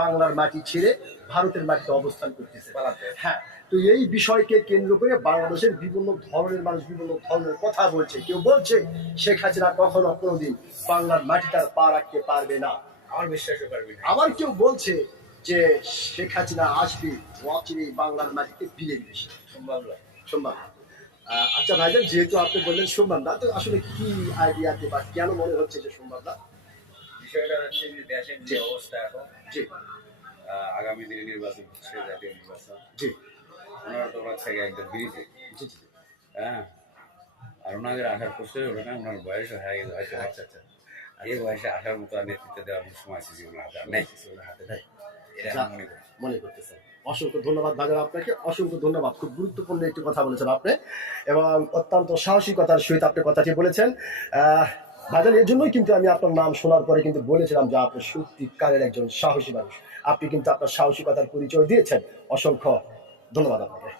বাংলার মাটি ছেড়ে ভারতের মাটিতে অবস্থান করতেছে। হ্যাঁ, তো এই বিষয়কে কেন্দ্র করে বাংলাদেশের বিভিন্ন ধরনের মানুষ বিভিন্ন ধরনের কথা বলছে। কেউ বলছে শেখ হাসিনা কখনো কোনোদিন বাংলার মাটিটার পা রাখতে পারবে না, আমার বিশ্বাসও পারবি না। আবার কেউ বলছে যে শেখ হাসিনা আসবে অচিরেই বাংলার মাটিতে ফিরে গেছে। সম্ভব না। সম্ভব না। আচ্ছা ভাইজান, যেহেতু আপনি বললেন সম্ভব না, তো আসলে কি আইডিয়াতে বা কেন মনে হচ্ছে যে সম্ভব না? বিষয়টা হচ্ছে যে দেশের যে অবস্থা এখন, জি আগামী দিনে নির্বাচন হচ্ছে, জাতীয় নির্বাচন। জি ওনারা তো ওনার থেকে একদম বিরোধী। জি জি। হ্যাঁ, আর ওনাদের আসার প্রশ্নই ওঠে না। ওনার বয়স হয়ে গেছে হয়তো। আচ্ছা আচ্ছা। এই বয়সে আসার মতো আর নেতৃত্ব দেওয়ার মতো সময় আছে জীবনে হাতে আর নেই। হাতে নেই। এটা যা, আমি মনে করি। মনে করতেছেন। অসংখ্য ধন্যবাদ ভাইজান আপনাকে, অসংখ্য ধন্যবাদ। খুব গুরুত্বপূর্ণ একটি কথা বলেছেন আপনি এবং অত্যন্ত সাহসিকতার সহিত আপনি কথাটি বলেছেন। ভাইজান, এর জন্যই কিন্তু আমি আপনার নাম শোনার পরে কিন্তু বলেছিলাম যে আপনি সত্যিকারের একজন সাহসী মানুষ। আপনি কিন্তু আপনার সাহসিকতার পরিচয় দিয়েছেন। অসংখ্য ধন্যবাদ আপনাকে।